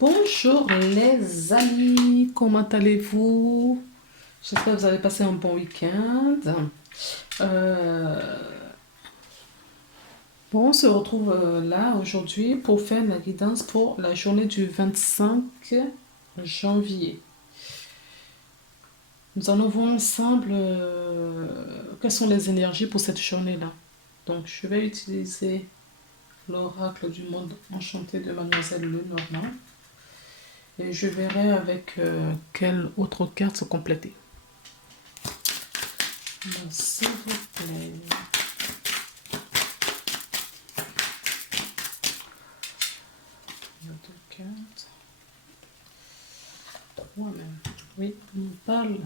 Bonjour les amis, comment allez-vous? J'espère que vous avez passé un bon week-end. On se retrouve là aujourd'hui pour faire la guidance pour la journée du 25 janvier. Nous allons voir ensemble quelles sont les énergies pour cette journée-là. Donc, je vais utiliser l'oracle du monde enchanté de Mademoiselle Lenormand. Et je verrai avec quelle autre carte se compléter. S'il vous plaît. Il y a deux cartes. Trois même. Oui, on nous parle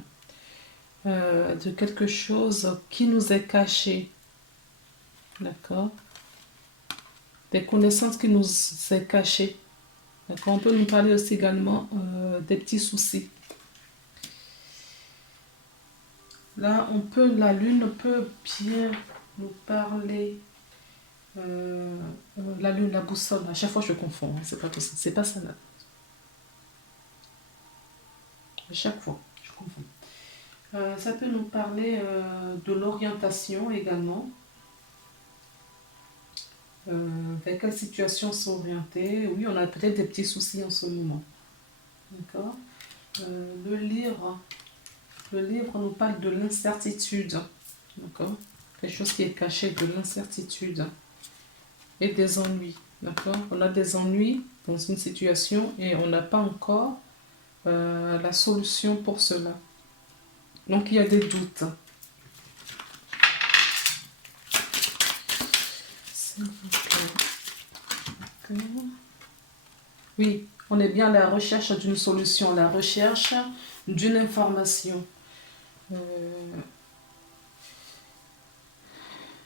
de quelque chose qui nous est caché. D'accord? Des connaissances qui nous est cachées. D'accord? On peut nous parler aussi également des petits soucis. Là, la lune peut bien nous parler. La lune, la boussole. À chaque fois, je confonds. Hein, c'est pas ça là. À chaque fois, je confonds. Ça peut nous parler de l'orientation également. Vers quelle situation s'orienter. Oui, on a peut-être des petits soucis en ce moment. D'accord. Le livre nous parle de l'incertitude. D'accord. Quelque chose qui est caché, de l'incertitude et des ennuis. D'accord. On a des ennuis dans une situation et on n'a pas encore la solution pour cela. Donc il y a des doutes. S'il vous plaît. Oui, on est bien à la recherche d'une solution, la recherche d'une information.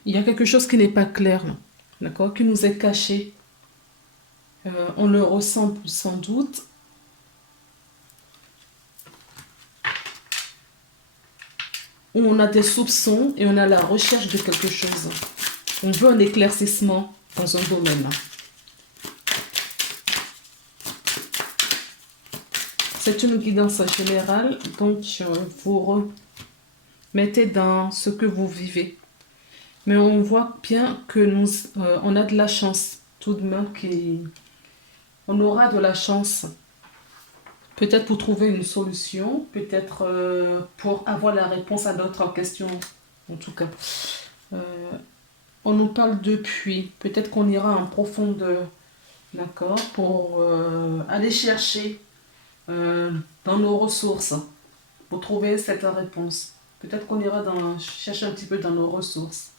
Il y a quelque chose qui n'est pas clair, d'accord, qui nous est caché. On le ressent sans doute. Ou on a des soupçons et on a la recherche de quelque chose. On veut un éclaircissement dans un domaine. C'est une guidance générale, donc vous remettez dans ce que vous vivez. Mais on voit bien que on a de la chance, tout de même, on aura de la chance. Peut-être pour trouver une solution, peut-être pour avoir la réponse à notre question, en tout cas. On nous parle de puits. Peut-être qu'on ira en profondeur, d'accord, pour aller chercher dans nos ressources, pour trouver cette réponse. Peut-être qu'on ira chercher un petit peu dans nos ressources.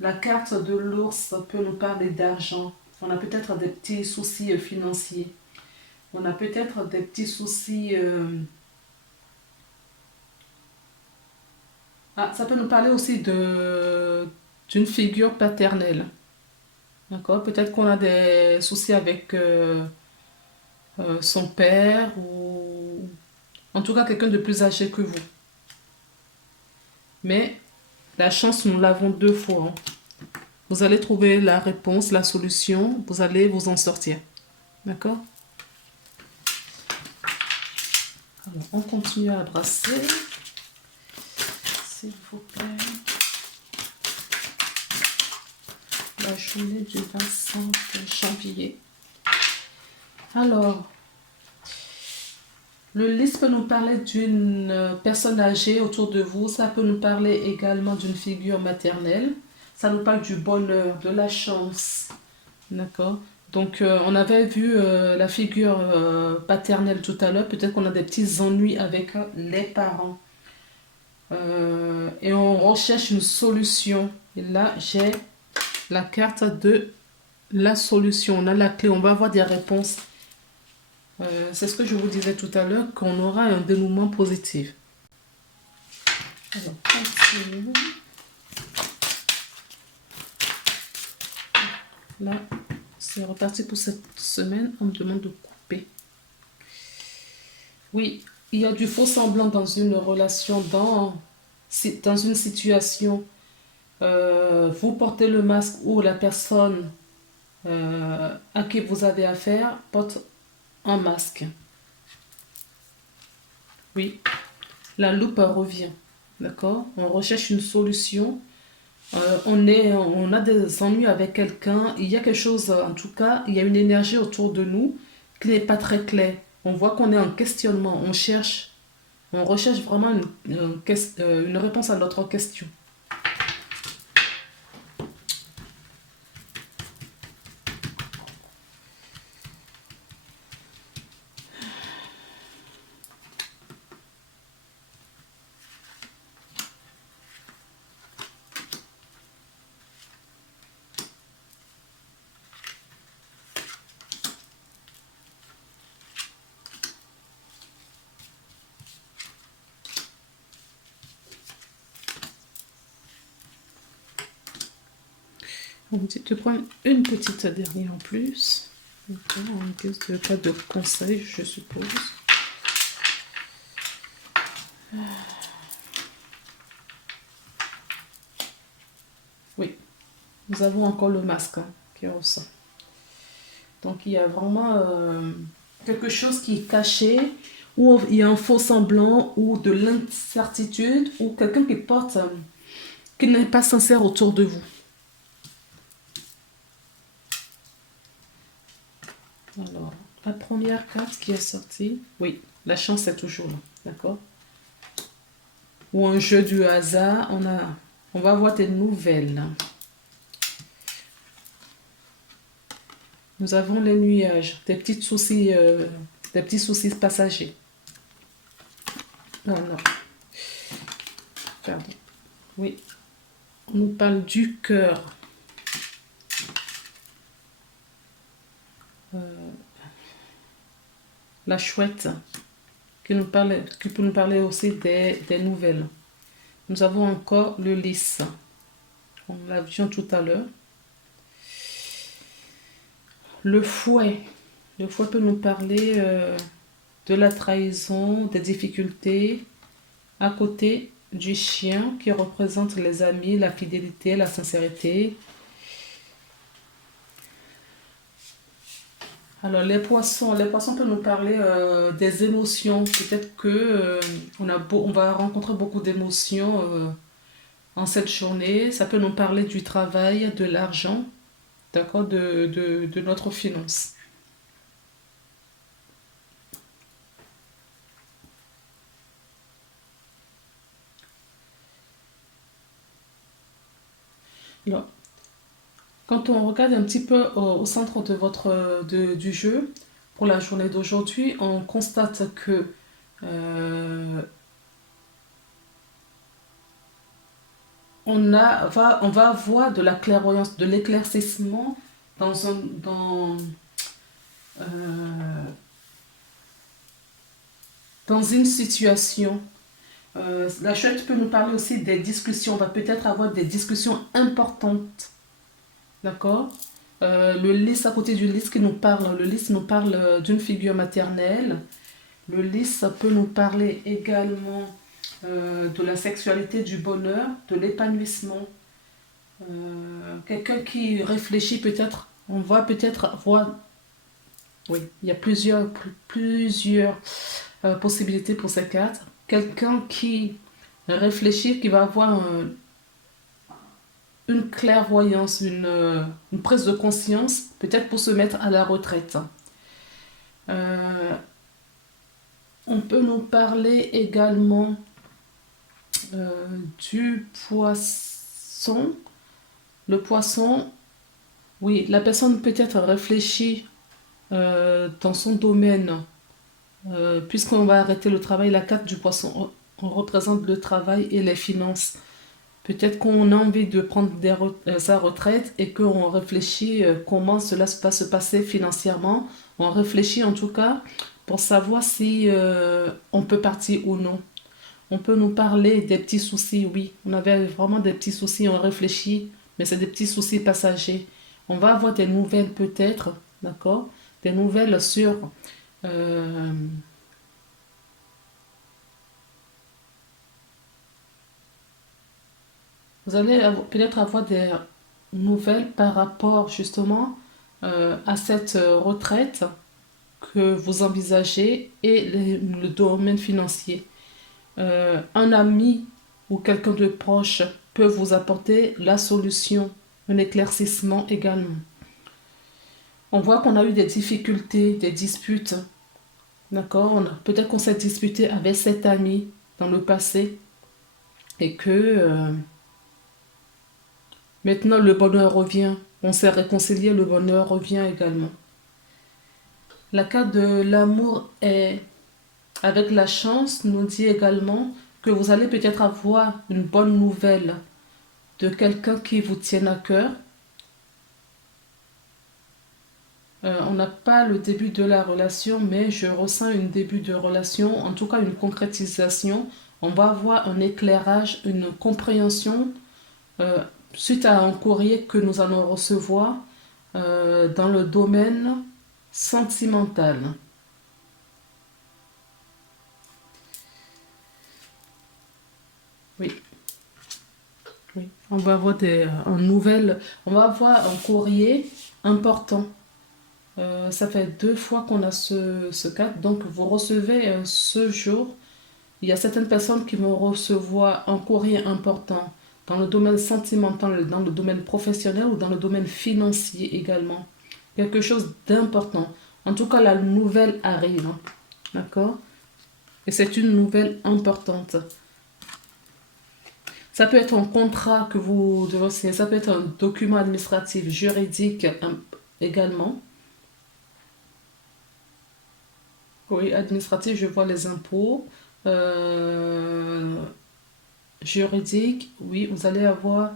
La carte de l'ours peut nous parler d'argent. On a peut-être des petits soucis financiers. On a peut-être des petits soucis... ça peut nous parler aussi d'une figure paternelle. D'accord? Peut-être qu'on a des soucis avec son père ou en tout cas quelqu'un de plus âgé que vous. Mais la chance, nous l'avons deux fois. Hein. Vous allez trouver la réponse, la solution. Vous allez vous en sortir. D'accord? Alors, on continue à brasser. S'il vous plaît. La journée du 25 janvier. Alors, le liste peut nous parler d'une personne âgée autour de vous. Ça peut nous parler également d'une figure maternelle. Ça nous parle du bonheur, de la chance. D'accord? Donc, on avait vu la figure paternelle tout à l'heure. Peut-être qu'on a des petits ennuis avec les parents. Et on recherche une solution. Et là, j'ai la carte de la solution. On a la clé. On va avoir des réponses. C'est ce que je vous disais tout à l'heure, qu'on aura un dénouement positif. Alors, continue. Là, c'est reparti pour cette semaine. On me demande de couper. Oui, il y a du faux semblant dans une relation, dans une situation. Vous portez le masque ou la personne à qui vous avez affaire porte en masque. Oui, la loupe revient. D'accord? On recherche une solution. On a des ennuis avec quelqu'un. Il y a quelque chose, en tout cas, il y a une énergie autour de nous qui n'est pas très claire. On voit qu'on est en questionnement. On recherche vraiment une réponse à notre question. On me dit de prendre une petite dernière en plus. En guise de pas de conseil, je suppose. Oui, nous avons encore le masque qui ressort. Donc il y a vraiment quelque chose qui est caché, ou il y a un faux semblant, ou de l'incertitude, ou quelqu'un qui porte, qui n'est pas sincère autour de vous. Alors, la première carte qui est sortie, oui, la chance est toujours là, d'accord? Ou un jeu du hasard, on va avoir des nouvelles. Nous avons les nuages, des petits soucis passagers. Non, non. Pardon. Oui. On nous parle du cœur. La chouette, qui peut nous parler aussi des nouvelles. Nous avons encore le lys. On l'a vu tout à l'heure. Le fouet. Le fouet peut nous parler de la trahison, des difficultés, à côté du chien qui représente les amis, la fidélité, la sincérité. Alors les poissons peuvent nous parler des émotions. Peut-être que on va rencontrer beaucoup d'émotions en cette journée. Ça peut nous parler du travail, de l'argent, d'accord, de notre finance. Alors, quand on regarde un petit peu au centre du jeu, pour la journée d'aujourd'hui, on constate que euh, on va avoir de la clairvoyance, de l'éclaircissement euh, dans une situation. La chouette peut nous parler aussi des discussions. On va peut-être avoir des discussions importantes. D'accord? Le lys à côté du lys qui nous parle. Le lys nous parle d'une figure maternelle. Le lys peut nous parler également de la sexualité, du bonheur, de l'épanouissement. Quelqu'un qui réfléchit peut-être, on va peut-être voir, oui, il y a plusieurs possibilités pour ces cartes. Quelqu'un qui réfléchit, qui va avoir une clairvoyance, une prise de conscience, peut-être pour se mettre à la retraite. On peut nous parler également du poisson. Le poisson, oui, la personne peut-être réfléchit dans son domaine. Puisqu'on va arrêter le travail, la carte du poisson, on représente le travail et les finances. Peut-être qu'on a envie de prendre sa retraite et qu'on réfléchit comment cela va se passer financièrement. On réfléchit en tout cas pour savoir si on peut partir ou non. On peut nous parler des petits soucis, oui. On avait vraiment des petits soucis, on réfléchit, mais c'est des petits soucis passagers. On va avoir des nouvelles peut-être, d'accord? Des nouvelles sur euh, vous allez peut-être avoir des nouvelles par rapport justement à cette retraite. que vous envisagez et le domaine financier. Un ami ou quelqu'un de proche peut vous apporter la solution, un éclaircissement également. On voit qu'on a eu des difficultés, des disputes, d'accord? Peut-être qu'on s'est disputé avec cet ami dans le passé et que maintenant le bonheur revient. On s'est réconcilié, le bonheur revient également. La carte de l'amour est avec la chance nous dit également que vous allez peut-être avoir une bonne nouvelle de quelqu'un qui vous tienne à cœur. On n'a pas le début de la relation, mais je ressens un début de relation, en tout cas une concrétisation. On va avoir un éclairage, une compréhension suite à un courrier que nous allons recevoir dans le domaine sentimental. Oui, oui. On va avoir on va avoir un courrier important. Ça fait 2 fois qu'on a ce cas. Donc, vous recevez ce jour. Il y a certaines personnes qui vont recevoir un courrier important dans le domaine sentimental, dans le domaine professionnel ou dans le domaine financier également. Quelque chose d'important. En tout cas, la nouvelle arrive. D'accord? Et c'est une nouvelle importante. Ça peut être un contrat que vous devez signer. Ça peut être un document administratif, juridique également. Oui, administratif, je vois les impôts. Juridique, oui, vous allez avoir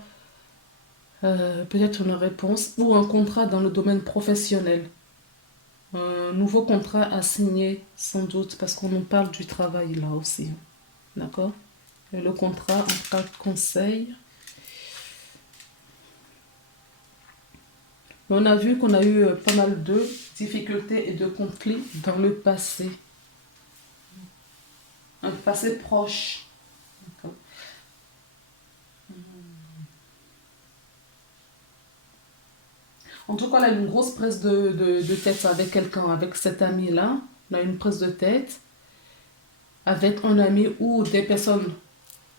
peut-être une réponse ou un contrat dans le domaine professionnel. Un nouveau contrat à signer, sans doute, parce qu'on nous parle du travail là aussi. D'accord? Et le contrat, en cas de conseil. On a vu qu'on a eu pas mal de difficultés et de conflits dans le passé. Un passé proche. D'accord. En tout cas, là, une grosse prise de tête avec quelqu'un, avec cet ami-là. On a une prise de tête avec un ami ou des personnes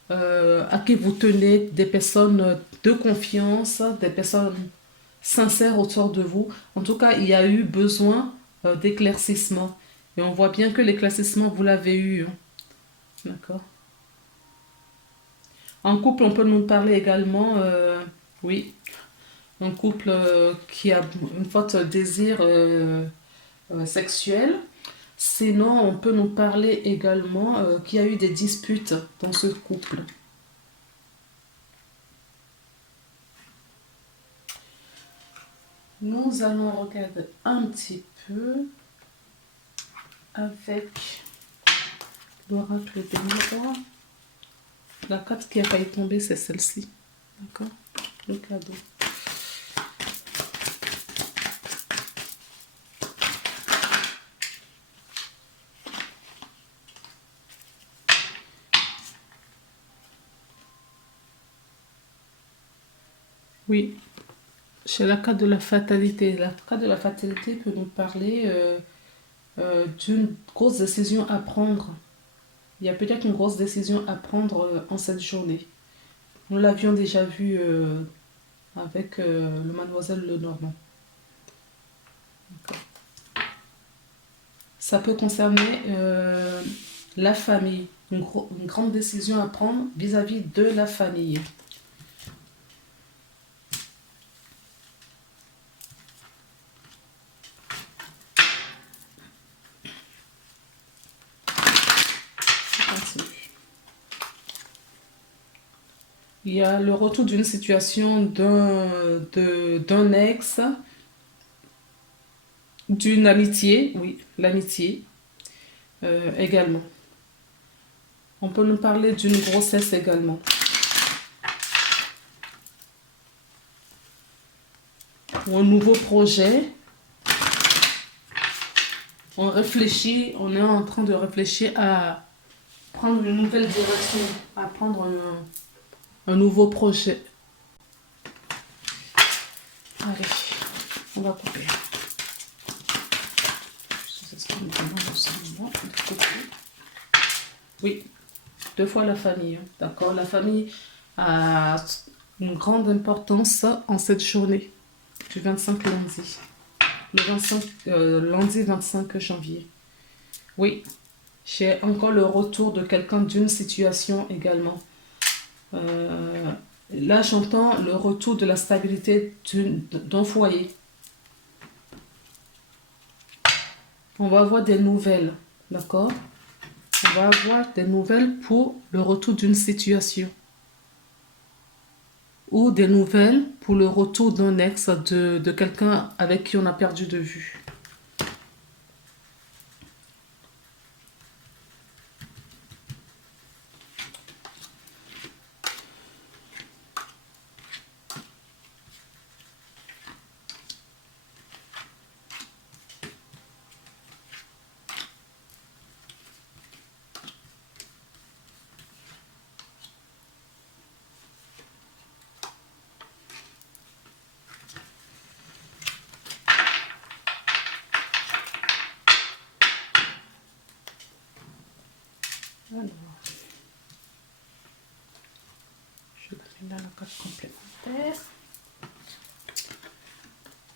à qui vous tenez, des personnes de confiance, des personnes sincères autour de vous. En tout cas, il y a eu besoin d'éclaircissement. Et on voit bien que l'éclaircissement, vous l'avez eu. Hein. D'accord. En couple, on peut nous parler également, oui, un couple qui a une forte désir sexuel. Sinon, on peut nous parler également qu'il y a eu des disputes dans ce couple. Nous allons regarder un petit peu avec l'oracle des miroirs. La carte qui a failli tomber, c'est celle-ci. D'accord? Le cadeau. Oui, c'est la carte de la fatalité. La carte de la fatalité peut nous parler d'une grosse décision à prendre. Il y a peut-être une grosse décision à prendre en cette journée. Nous l'avions déjà vu avec le Mademoiselle Lenormand. Ça peut concerner la famille. Une grande décision à prendre vis-à-vis de la famille. Il y a le retour d'une situation d'un ex, d'une amitié, oui, l'amitié également. On peut nous parler d'une grossesse également. Ou un nouveau projet. On réfléchit, on est en train de réfléchir à prendre une nouvelle direction, à prendre un nouveau projet. Allez, on va couper. Je vous Oui, 2 fois la famille, hein. D'accord? La famille a une grande importance en cette journée du 25 lundi. Le 25, lundi 25 janvier. Oui, j'ai encore le retour de quelqu'un d'une situation également. Euh, Là, j'entends le retour de la stabilité d'un foyer. On va avoir des nouvelles, d'accord? On va avoir des nouvelles pour le retour d'une situation. Ou des nouvelles pour le retour d'un ex, de quelqu'un avec qui on a perdu de vue. Alors, je vais là la carte complémentaire.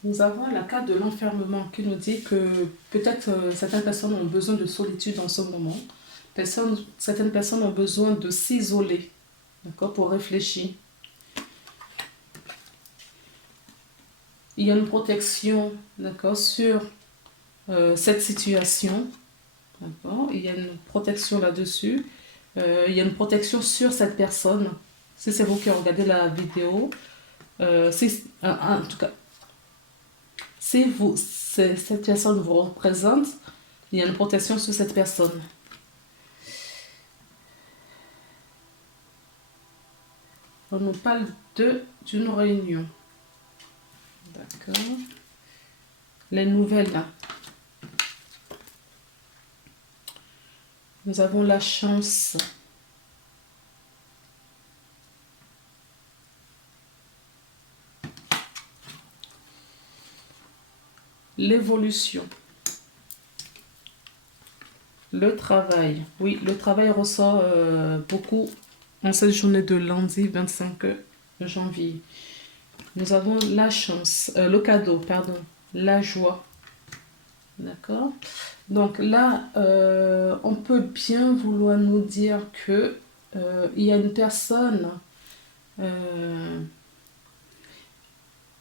Nous avons la carte de l'enfermement qui nous dit que peut-être certaines personnes ont besoin de solitude en ce moment. Certaines personnes ont besoin de s'isoler, d'accord, pour réfléchir. Il y a une protection, d'accord, sur cette situation. D'accord, il y a une protection là-dessus. Il y a une protection sur cette personne. Si c'est vous qui regardez la vidéo, en tout cas, si cette personne vous représente, il y a une protection sur cette personne. On nous parle d'une réunion. D'accord. Les nouvelles, là. Nous avons la chance. L'évolution. Le travail. Oui, le travail ressort beaucoup en cette journée de lundi 25 janvier. Nous avons la chance, le cadeau, pardon, la joie. D'accord? Donc là, on peut bien vouloir nous dire que il y a une personne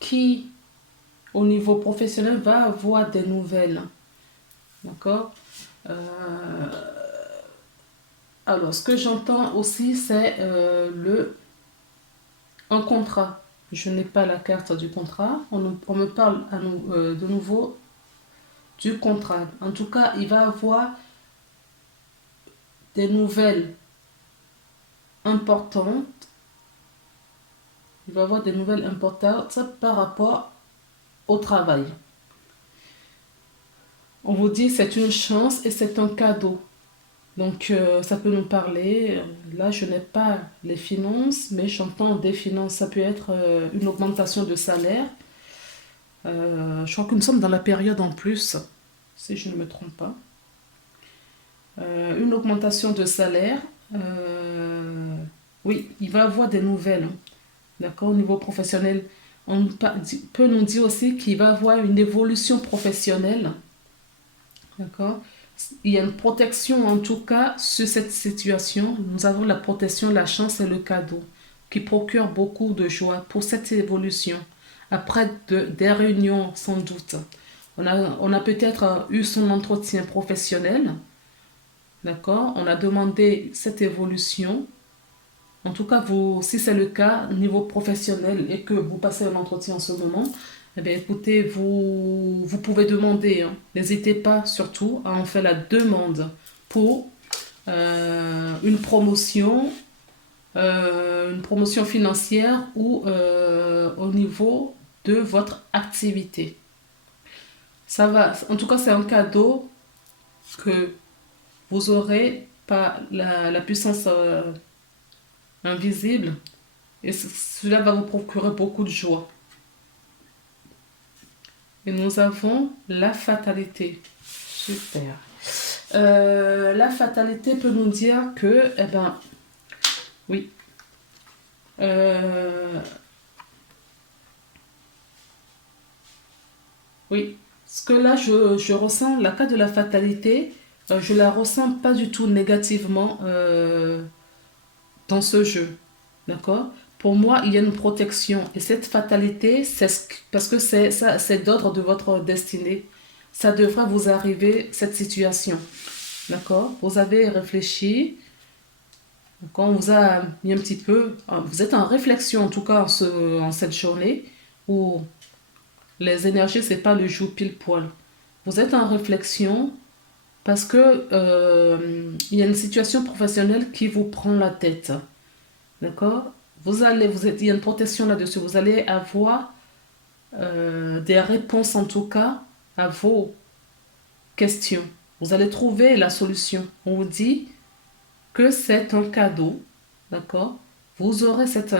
qui, au niveau professionnel, va avoir des nouvelles. D'accord? Alors, ce que j'entends aussi, c'est un contrat. Je n'ai pas la carte du contrat. On me parle de nouveau du contrat. En tout cas, il va avoir des nouvelles importantes. Il va avoir des nouvelles importantes par rapport au travail. On vous dit c'est une chance et c'est un cadeau. Donc, ça peut nous parler. Là, je n'ai pas les finances, mais j'entends des finances. Ça peut être une augmentation de salaire. Je crois que nous sommes dans la période en plus, si je ne me trompe pas. Une augmentation de salaire. Oui, il va avoir des nouvelles. Hein. D'accord, au niveau professionnel. On peut nous dire aussi qu'il va avoir une évolution professionnelle. D'accord. Il y a une protection en tout cas sur cette situation. Nous avons la protection, la chance et le cadeau qui procurent beaucoup de joie pour cette évolution. Après des réunions sans doute. On a peut-être eu son entretien professionnel. D'accord. On a demandé cette évolution. En tout cas, vous, si c'est le cas, niveau professionnel et que vous passez un entretien en ce moment, eh bien, écoutez, vous pouvez demander. Hein. N'hésitez pas surtout à en faire la demande pour une promotion financière ou au niveau de votre activité. Ça va, en tout cas, c'est un cadeau que vous aurez par la puissance invisible et cela va vous procurer beaucoup de joie. Et nous avons la fatalité. Super. La fatalité peut nous dire que, eh ben, oui, euh, oui, ce que là je ressens, la carte de la fatalité, je la ressens pas du tout négativement dans ce jeu, d'accord? Pour moi, il y a une protection et cette fatalité, parce que c'est ça, c'est d'ordre de votre destinée. Ça devra vous arriver cette situation, d'accord? Vous avez réfléchi, d'accord? On vous a mis un petit peu, vous êtes en réflexion en tout cas en cette journée où les énergies, c'est pas le jour pile poil. Vous êtes en réflexion parce que il y a une situation professionnelle qui vous prend la tête. D'accord? Il y a une protection là-dessus. Vous allez avoir des réponses en tout cas à vos questions. Vous allez trouver la solution. On vous dit que c'est un cadeau. D'accord? Vous aurez cette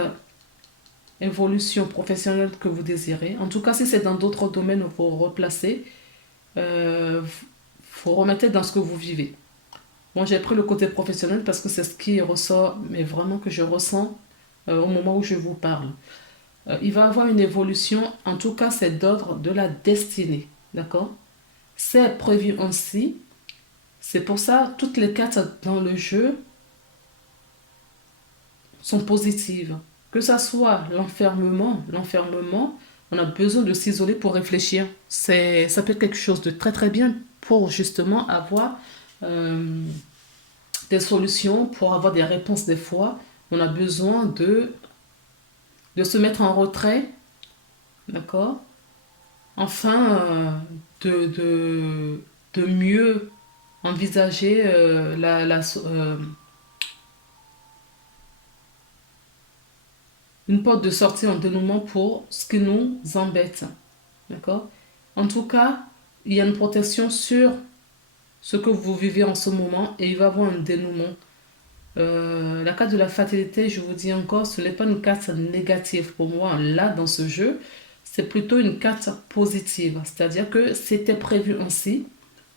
évolution professionnelle que vous désirez. En tout cas, si c'est dans d'autres domaines où vous replacez, euh, vous remettez dans ce que vous vivez. Moi, j'ai pris le côté professionnel parce que c'est ce qui ressort, mais vraiment que je ressens au moment où je vous parle. Il va avoir une évolution, en tout cas, c'est d'ordre de la destinée. D'accord? C'est prévu ainsi. C'est pour ça, toutes les cartes dans le jeu sont positives. Que ça soit l'enfermement, on a besoin de s'isoler pour réfléchir. Ça peut être quelque chose de très très bien pour justement avoir euh, des solutions, pour avoir des réponses des fois. On a besoin de se mettre en retrait, d'accord? Enfin, de mieux envisager une porte de sortie en dénouement pour ce qui nous embête. D'accord? En tout cas, il y a une protection sur ce que vous vivez en ce moment et il va y avoir un dénouement. La carte de la fatalité, je vous dis encore, ce n'est pas une carte négative pour moi. Là, dans ce jeu, c'est plutôt une carte positive. C'est-à-dire que c'était prévu ainsi,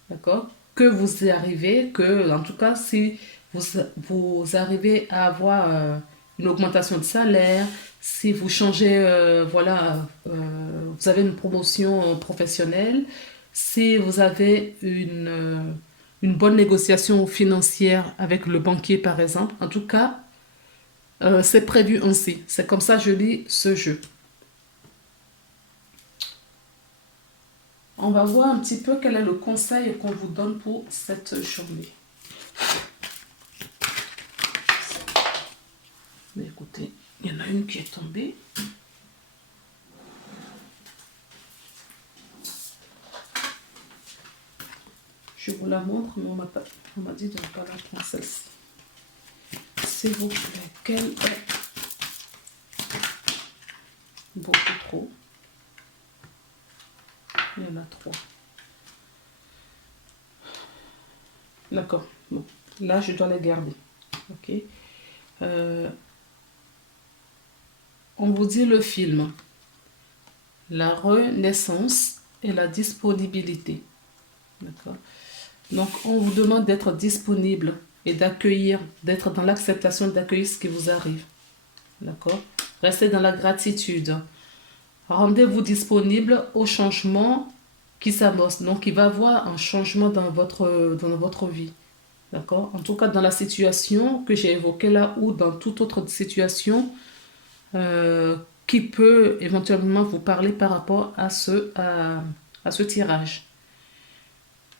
d'accord? Que vous y arrivez, que, en tout cas, si vous, vous arrivez à avoir une augmentation de salaire, si vous changez, voilà, vous avez une promotion professionnelle, si vous avez une bonne négociation financière avec le banquier, par exemple, en tout cas, c'est prévu ainsi. C'est comme ça que je lis ce jeu. On va voir un petit peu quel est le conseil qu'on vous donne pour cette journée. Mais écoutez, il y en a une qui est tombée. Je vous la montre, mais on m'a dit de ne pas la prendre celle-ci. S'il vous plaît, quelle est beaucoup trop? Il y en a trois. D'accord. Bon, là, je dois les garder. Ok. On vous dit le film, la renaissance et la disponibilité. D'accord. Donc, on vous demande d'être disponible et d'accueillir, d'être dans l'acceptation d'accueillir ce qui vous arrive. D'accord. Restez dans la gratitude. Rendez-vous disponible au changement qui s'amorce. Donc, il va y avoir un changement dans votre vie. D'accord? En tout cas, dans la situation que j'ai évoquée là ou dans toute autre situation euh, qui peut éventuellement vous parler par rapport à ce tirage.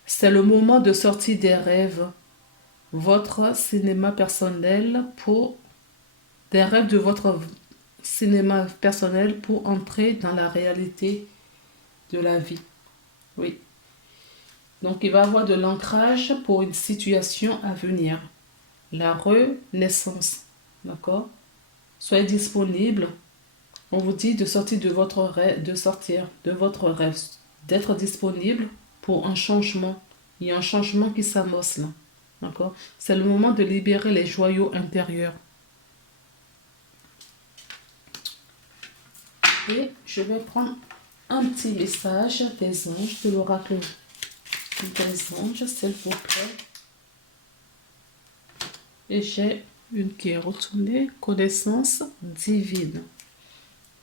C'est le moment de sortie des rêves. Votre cinéma personnel pour des rêves de votre cinéma personnel pour entrer dans la réalité de la vie. Oui. Donc, il va y avoir de l'ancrage pour une situation à venir. La renaissance. D'accord? Soyez disponible. On vous dit de sortir de votre rêve, d'être disponible pour un changement. Il y a un changement qui s'amorce là. D'accord? C'est le moment de libérer les joyaux intérieurs. Et je vais prendre un petit message des anges de l'oracle des anges, s'il vous plaît. Et j'ai une qui est retournée, connaissance divine.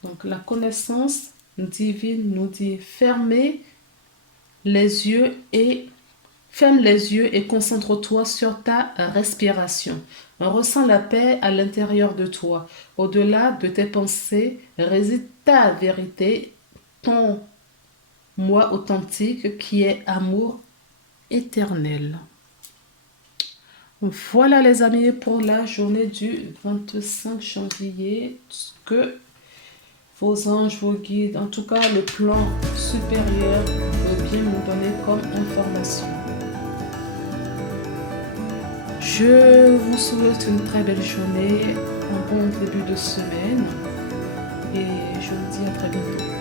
Donc la connaissance divine nous dit ferme les yeux et concentre-toi sur ta respiration. Ressens la paix à l'intérieur de toi. Au-delà de tes pensées réside ta vérité, ton moi authentique qui est amour éternel. Voilà les amis pour la journée du 25 janvier. Que vos anges, vos guides, en tout cas le plan supérieur veut bien nous donner comme information. Je vous souhaite une très belle journée, un bon début de semaine et je vous dis à très bientôt.